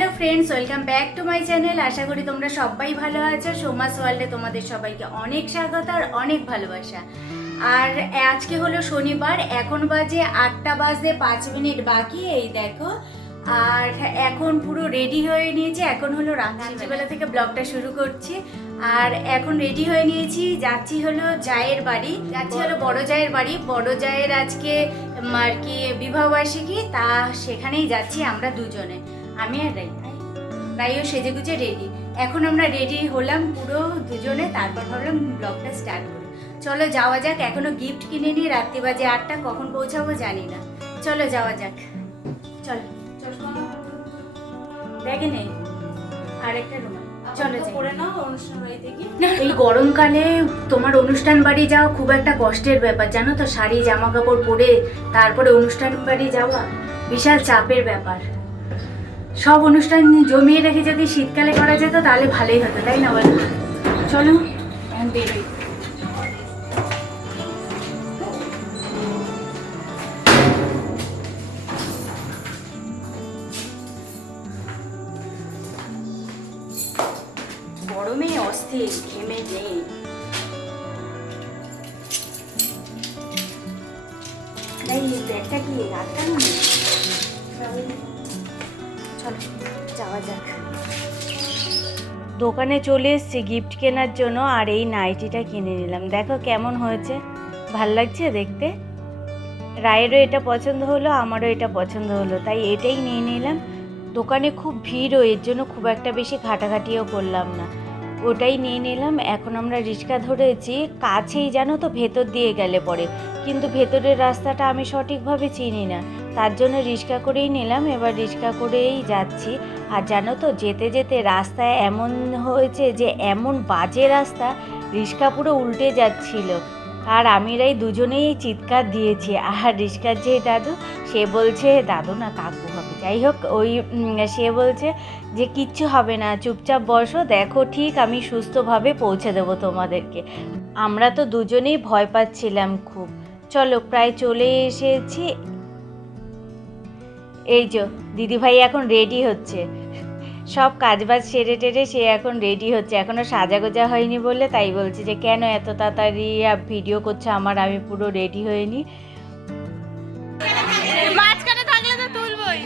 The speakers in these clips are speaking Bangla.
Hello friends, welcome back to my channel. আশা করি তোমরা সবাই ভালো আছো। সোমাস ওয়ার্ল্ডে তোমাদের সবাইকে অনেক স্বাগত আর অনেক ভালোবাসা। আর আজকে হলো শনিবার, এখন বাজে 8:05 বাকি। এই দেখো, আর এখন পুরো রেডি হয়ে নিয়েছি। এখন হলো রাত্রিবেলা থেকে ব্লগটা শুরু করছি। আর এখন রেডি হয়ে নিয়েছি, যাচ্ছি হলো জায়ের বাড়ি, যাচ্ছি হলো বড় জায়ের বাড়ি। বড় জায়ের আজকে আর কি বিবাহবার্ষিকী, তা সেখানেই যাচ্ছি আমরা দুজনে, আমি আর রাইও সেজেগুজে রেডি। এখন আমরা রেডি হলাম পুরো দুজনে, তারপর ভাবলাম ব্লগটা স্টার্ট করি। চলো যাওয়া যাক। এখনো গিফট কিনে নিই, রাত্রি বাজে 8টা, কখন পৌঁছাবো জানি না। চলো যাওয়া যাক। চলো ব্যাগে নেই আরেকটা রুমাল, চলো করে নাও অনুষ্ঠান বাড়িতে গিয়ে। এই গরমকালে তোমার অনুষ্ঠান বাড়ি যাওয়া খুব একটা কষ্টের ব্যাপার, জানো তো। শাড়ি জামা কাপড় পরে তারপরে অনুষ্ঠান বাড়ি যাওয়া বিশাল চাপের ব্যাপার। সব অনুষ্ঠান জমিয়ে রেখে যদি শীতকালে করা যেত তাহলে ভালোই হতো, তাই না বলো? চলো এখন বেরোই। গরমে অস্থির, ঘেমে নেই। এই ব্যাগটা কি রাখতাম না? চলো যাওয়া যাক। দোকানে চলে এসেছি গিফট কেনার জন্য, আর এই নাইটিটা কিনে নিলাম। দেখো কেমন হয়েছে, ভাল লাগছে দেখতে। রায়েরও এটা পছন্দ হলো, আমারও এটা পছন্দ হলো, তাই এটাই নিয়ে নিলাম। দোকানে খুব ভিড়ও, এর জন্য খুব একটা বেশি ঘাটাঘাটিও করলাম না, ওটাই নিয়ে নিলাম। এখন আমরা রিক্সা ধরেছি, কাছেই জানো তো, ভেতর দিয়ে গেলে পরে, কিন্তু ভেতরের রাস্তাটা আমি সঠিকভাবে চিনি না, তার জন্য রিক্সা করেই নিলাম। এবার রিক্সা করেই যাচ্ছি। আর জানো তো, যেতে যেতে রাস্তায় এমন হয়েছে যে এমন বাজে রাস্তা, রিক্সা পুরো উল্টে যাচ্ছিল। আর আমিরাই দুজনেই চিৎকার দিয়েছি। আর রিক্সার যে দাদু, সে বলছে, দাদু না কাকু হবে, যাই হোক, ওই সে বলছে যে কিচ্ছু হবে না, চুপচাপ বসো, দেখো ঠিক আমি সুস্থভাবে পৌঁছে দেবো তোমাদেরকে। আমরা তো দুজনেই ভয় পাচ্ছিলাম খুব। চলো প্রায় চলে এসেছি। এই যে দিদিভাই এখন রেডি হচ্ছে, সব কাজবাজ সেরে টেরে সে এখন রেডি হচ্ছে। এখনও সাজাগোজা হয়নি বলে তাই বলছি যে কেন এত তাড়াতাড়ি ভিডিও করছে আমার, আমি পুরো রেডি হয়নি। মাঝখানে থাকলে তো তুলবই,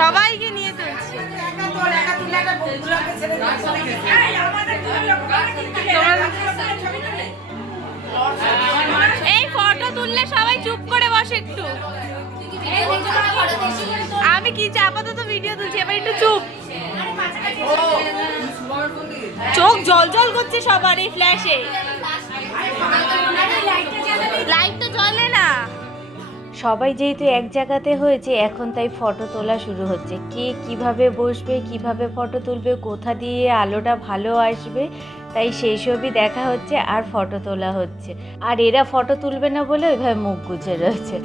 সবাইকে নিয়ে তুলছি। এই ফটো তুললে সবাই চুপ করে বসে একটু। আমি কি আপাতত ভিডিও তুলছি, এবার একটু চুপ। চোখ জল জল করছে সবার এই ফ্ল্যাশে, লাইট তো জ্বলে না। সবাই যেহেতু এক জায়গাতে হয়েছে এখন, তাই ফটো তোলা শুরু হচ্ছে। কে কিভাবে বসবে, কিভাবে ফটো তুলবে, কোথা দিয়ে আলোটা ভালো আসবে, তাই সেই সবই দেখা হচ্ছে আর ফটো তোলা হচ্ছে। আর এরা ফটো তুলবে না বলে ওইভাবে মুখ গুজে রয়েছে।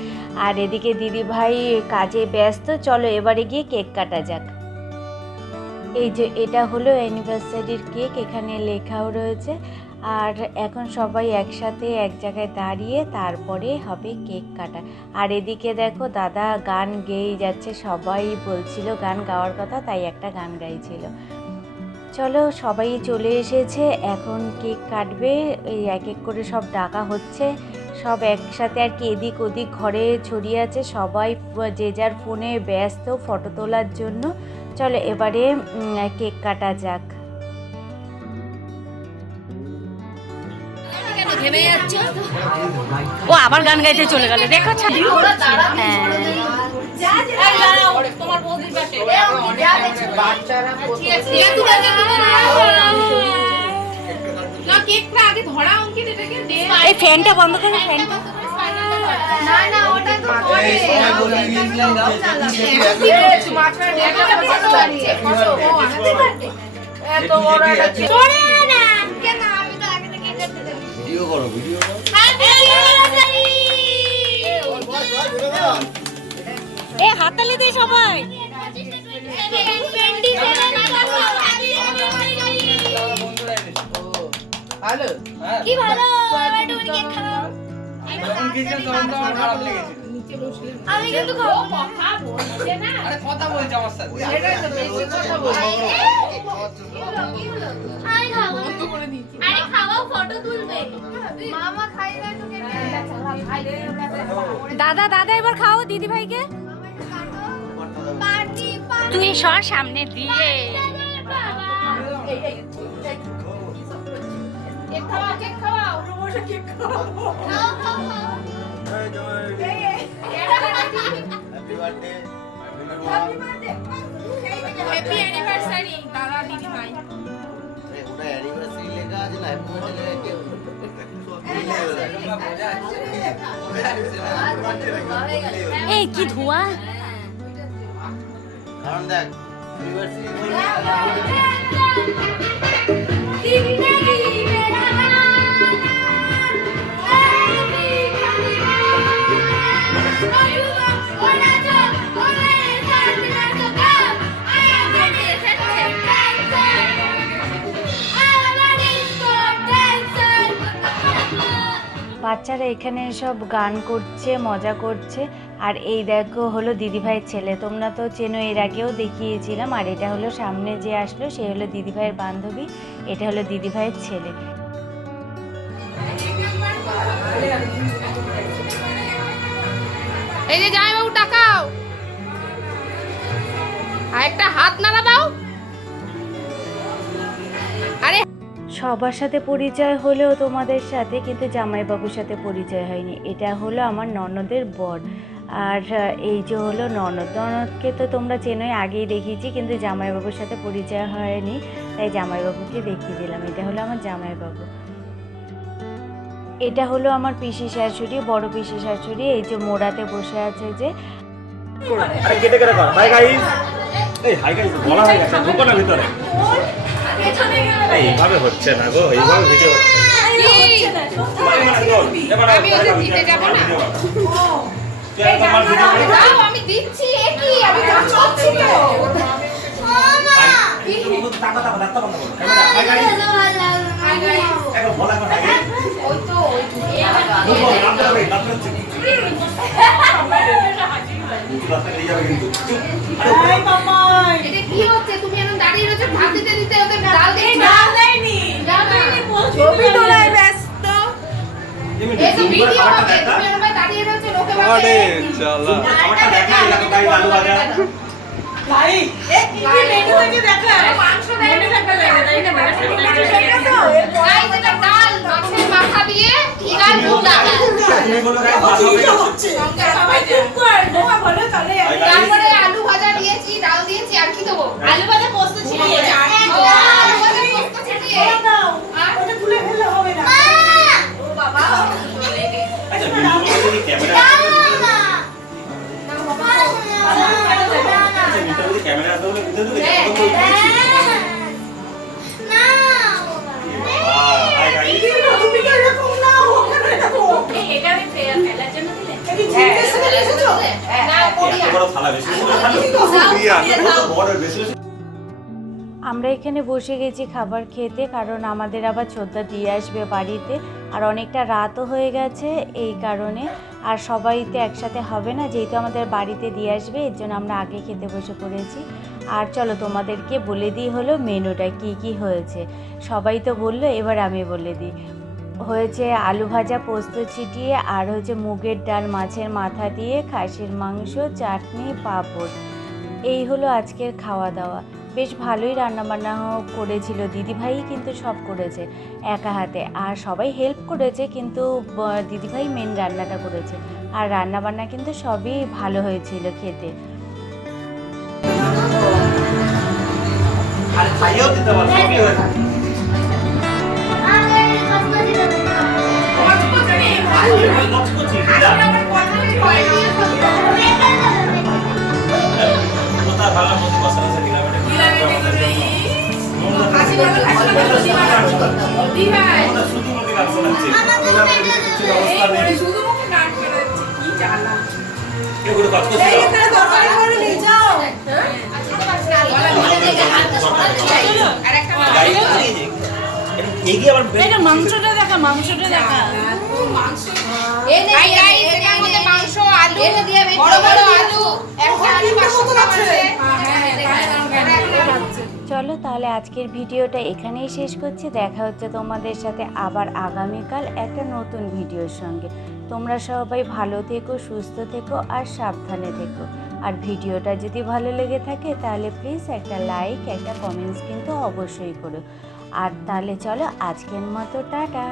আর এদিকে দিদি ভাই কাজে ব্যস্ত। চলো এবারে গিয়ে কেক কাটা যাক। এই যে এটা হলো অ্যানিভার্সারির কেক, এখানে লেখাও রয়েছে। আর এখন সবাই একসাথে এক জায়গায় দাঁড়িয়ে তারপরে হবে কেক কাটা। আর এদিকে দেখো দাদা গান গেয়েই যাচ্ছে, সবাই বলছিল গান গাওয়ার কথা, তাই একটা গান গাইছিল। চলো সবাই চলে এসেছে, এখন কেক কাটবে। এই এক এক করে সব ডাকা হচ্ছে, সব একসাথে আর কি এদিক ওদিক ঘরে ছড়িয়ে আছে, সবাই যে যার ফোনে ব্যস্ত ফটো তোলার জন্য। চলো এবারে কেক কাটা যাক। ও আবার গান গাইতে চলে গেল, দেখো। এই ফ্যানটা বন্ধ করে, ফ্যানটা ভিডিও করো, ভিডিও করো। এ হাততালি দিয়ে সবাই। ভালো, কি ভালো, এবার তুমি কেক খাও। যখন গেছিলাম তখন তো আমার খারাপ লেগেছে। আমি কিন্তু খাবো না। আরে কথা বলছে আমার সাথে। আমি খাবো না। আরে খাওয়াও, ফটো তুলবে। মামা খাইবে তোকে। দাদা দাদা এবার খাও দিদি ভাইকে। Party party. তুই সর সামনে দিয়ে। কেক খাওয়াও, কেক খাওয়াও। কেক খাওয়াও। হ্যাপি বার্থডে হ্যাপি অ্যানিভার্সারি দাদা দিদি ভাই। ওটা অ্যানিভার্সারি লেখা আছে না হ্যাপি বার্থডে লেখা কেউ এই কি ধোয়া। কারণ দেখ অ্যানিভার্সারি जिंदगी मेरा বাচ্চারা এখানে সব গান করছে, মজা করছে। আর এই দেখো হলো দিদিভাইয়ের ছেলে, তোমরা তো চেনো, এর আগেও দেখিয়েছিলাম। আর এটা হলো সামনে যে আসলো সে হলো দিদিভাইয়ের বান্ধবী, এটা হলো দিদিভাইয়ের ছেলে। এই যে জামাইবাবু টাকাও, আর একটা হাত নাড়া দাও। আরে সবার সাথে পরিচয় হলেও তোমাদের সাথে, কিন্তু জামাইবাবুর সাথে পরিচয় হয়নি। এটা হলো আমার ননদের বর, আর এই যে হলো ননদকে তো তোমরা চেনোই, আগেই দেখিয়েছি, কিন্তু জামাইবাবুর সাথে পরিচয় হয়নি, তাই জামাইবাবুকে দেখিয়ে দিলাম। এটা হলো আমার জামাইবাবু। এটা হলো আমার পিসি শাশুড়ি, বড় পিসি শাশুড়ি, এই যে মোড়াতে বসে আছে যে। আরে কেটে কেটে কর। হাই গাইস, এই হাই গাইস বলা হয়ে গেছে, ঢোকো না ভিতরে। এইভাবে হচ্ছে না গো, এইভাবে ভিডিও হচ্ছে না। আমি ওদের দিতে যাব না। দাও, আমি দিচ্ছি। একই আমি যাচ্ছি তো। মামা টাকা টাকা ডাক্তার বন্ধ করো। Hi guys, hi guys. এখন বলা কথা আগে। ওই তো ঢোকো, ডাক্তার হবে, ডাক্তার হচ্ছে। ডাক্তার নিয়ে যাবে কিন্তু। এটা কি হচ্ছে? তুমি এখন দাঁড়িয়ে রয়েছো, ভাত দিতে দিতে ওদের ডাল দিচ্ছ। ডাল দেয়নি। ডাল দেয়নি, ছবি তোলায় ব্যস্ত। এই তো ভিডিও হবে, তুমি এখন ভাই দাঁড়িয়ে রয়েছো, লোকে ভাবে আরে চালা আমারটা দেখা লাগা গাইস আলু ভাজা। ভাই এ কি কি মেনু থেকে দেখা? মাংস দেয় না, এটা তো গাইস এটা ডাল, মাছের মাথা দিয়ে ঠিক আর দুধ ডাল। তুমি বলো গাইস ভাত হবে। সঙ্গে সবাই চুপ কর, বোমা বলো তাহলে। তারপরে আলু ভাজা দিয়েছি, ডাল দিয়েছি, আর কি দেবো? আলু ভাজা পোস্ত ছিলিয়ে যা। ও, আলু ভাজা পোস্ত ছিটিয়ে। আর ওটা তুলে ফেললে হবে না। ও বাবা। আচ্ছা ভিডিও যদি ক্যামেরা আচ্ছা ভিডিও যদি ক্যামেরা আসলে ভিডিও ঢুকে যাবে তো কই হাই গাইস তুমি তো এরকম না, ওখানে দেখো। এটা আমি ফেলার জন্য দিলে। কি জিজ্ঞেস করে এসেছো? না, কোরিয়া। এত বড় থালা বেশি করে ভালো বড় বেশি বেশি। আমরা এখানে বসে গেছি খাবার খেতে, কারণ আমাদের আবার ছোটদা দিয়ে আসবে বাড়িতে, আর অনেকটা রাতও হয়ে গেছে এই কারণে। আর সবাই তো একসাথে হবে না, যেহেতু আমাদের বাড়িতে দিয়ে আসবে, এর জন্য আমরা আগে খেতে বসে পড়েছি। আর চলো তোমাদেরকে বলে দিই হলো মেনুটা কি কি হয়েছে। সবাই তো বললো, এবার আমি বলে দিই। হয়েছে আলু ভাজা পোস্ত ছিটিয়ে, আর হচ্ছে মুগের ডাল মাছের মাথা দিয়ে, খাসির মাংস, চাটনি, পাঁপড়। এই হলো আজকের খাওয়া দাওয়া। বেশ ভালোই রান্নাবান্না করেছিল, দিদিভাই কিন্তু সব করেছে একা হাতে, আর সবাই হেল্প করেছে, কিন্তু দিদিভাই মেন রান্নাটা করেছে। আর রান্নাবান্না কিন্তু সবই ভালো হয়েছিল খেতে। আরে খাইও দিতে পারো সবই হয়েছে। লক্ষ্য করছি কথা ভালো মতো বসা আছে দিলাম এটা শুধু মুখে গান শোনাচ্ছে কিছু ব্যবস্থা নেই এগুলো কাজ করছে এগিয়ে আবার এই যে মাংসটা দেখা এই গাইস এটার মধ্যে মাংস আলু বড় বড় আলু একটা আলু 500 গ্রাম আছে চলো তাহলে আজকের ভিডিওটা এখানেই শেষ করছি। দেখা হচ্ছে তোমাদের সাথে আবার আগামীকাল একটা নতুন ভিডিওর সঙ্গে। তোমরা সবাই ভালো থেকো, সুস্থ থেকো আর সাবধানে থেকো। আর ভিডিওটা যদি ভালো লেগে থাকে তাহলে প্লিজ একটা লাইক, একটা কমেন্টস কিন্তু অবশ্যই করো। আর তাহলে চলো আজকের মতো টাটা।